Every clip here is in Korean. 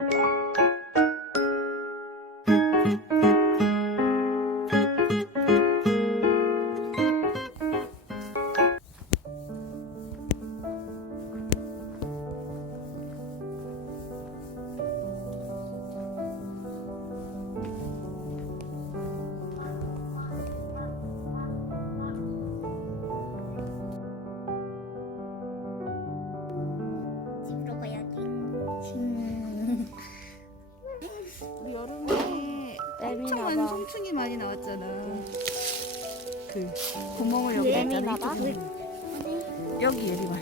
집으 송충이 많이 나왔잖아. 그 구멍을 여기 예민하다? 있잖아. 이쪽에. 여기 예리 봐.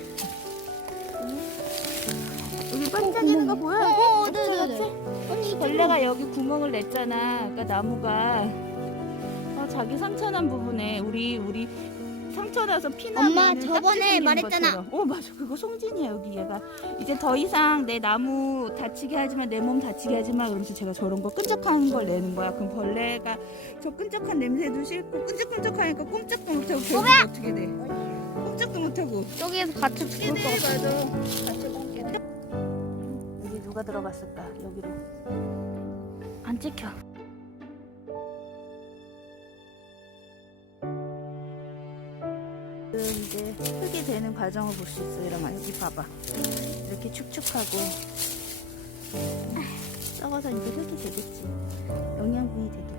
여기 반짝이는 거 보여? 어, 네네네. 그치? 언니 벌레가 여기 구멍을 냈잖아. 그러니까 나무가 어, 자기 상처난 부분에 우리 우리 상처 나서 피나면 엄마, 저번에 말했잖아. 어 맞아 그거 송진이야 여기 얘가 이제 더 이상 내 나무 다치게 하지만 내몸 다치게 하지 마 그러면서 제가 저런 거 끈적한 걸 내는 거야. 그럼 벌레가 저 끈적한 냄새도 싫고 끈적끈적하니까 꼼짝도 못하고 결국 어떻게 돼? 꼼짝도 못하고 저기에서 같이 죽을 것 같아. 여기 누가 들어갔을까? 여기로 안 찍혀. 그 이제 흙이 되는 과정을 볼 수 있어. 이러면 여기 봐봐. 이렇게 축축하고 썩어서 이제 흙이 되겠지. 영양분이 되겠지.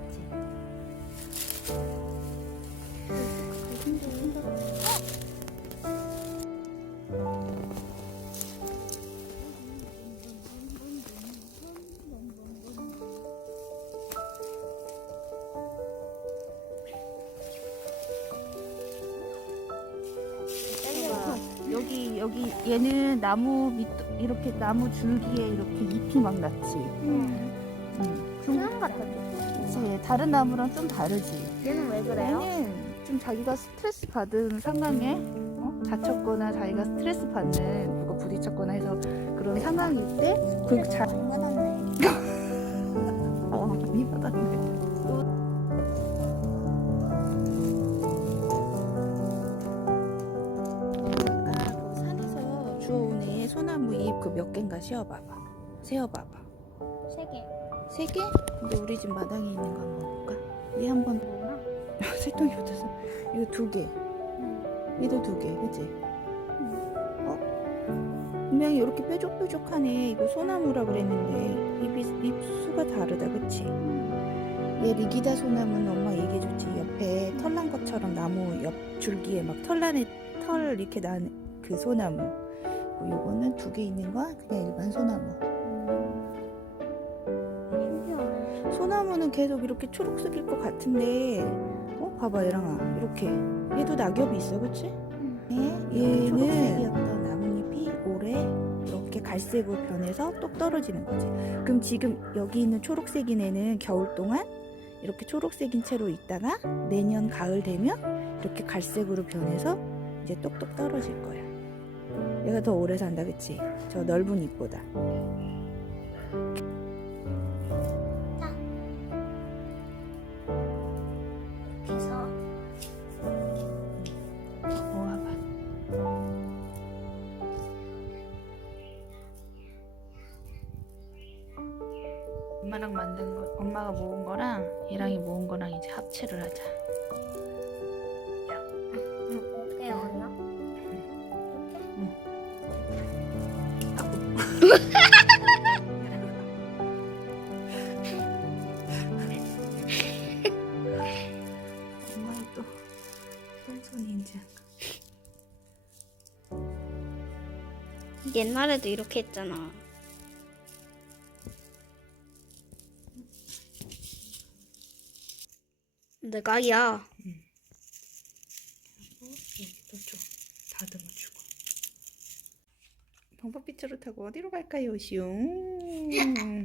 봐봐. 여기 얘는 나무 밑 이렇게 나무 줄기에 이렇게 잎이 막 났지. 음. 음. 수영 같아. 그치. 다른 나무랑 좀 다르지. 얘는 왜 그래요? 얘는 좀 자기가 스트레스 받은 상황에 어? 다쳤거나 자기가 스트레스 받는 누가 부딪혔거나 해서 그런 상황일 때그 자. 안 받았네. 어 많이 받았네. 소나무 잎 그 몇 개인가 씌워봐봐. 세어봐봐. 세 개. 세 개? 근데 우리 집 마당에 있는 거 한번 볼까? 얘 한번 뭐나? 세통이 붙었어. 이거 두 개. 얘도 두 개, 그치? 어? 분명히 이렇게 뾰족뾰족하네. 이거 소나무라 그랬는데 잎이 잎수가 다르다, 그치? 얘 리기다 소나무는 엄마 얘기해줬지. 옆에 털난 것처럼 나무 옆 줄기에 막 털난에 털 이렇게 난 그 소나무. 그리고 요거는 두 개 있는 거야? 그냥 일반 소나무. 신기하네. 소나무는 계속 이렇게 초록색일 것 같은데, 어? 봐봐, 얘랑아. 이렇게. 얘도 낙엽이 있어, 그치? 네, 얘는 초록색이었던 나뭇잎이 올해 이렇게 갈색으로 변해서 똑 떨어지는 거지. 그럼 지금 여기 있는 초록색인 애는 겨울 동안 이렇게 초록색인 채로 있다가 내년 가을 되면 이렇게 갈색으로 변해서 이제 똑똑 떨어질 거야. 얘가 더 오래 산다, 그치? 저 넓은 잎보다. 그래서 어, 와봐. 엄마랑 만든 거, 엄마가 모은 거랑 얘랑이 모은 거랑 이제 합체를 하자. 옛날에도 이렇게 했잖아. 내가 야. 여기도 좀 다듬어주고. 방법빛으로 타고 어디로 갈까요, 시용?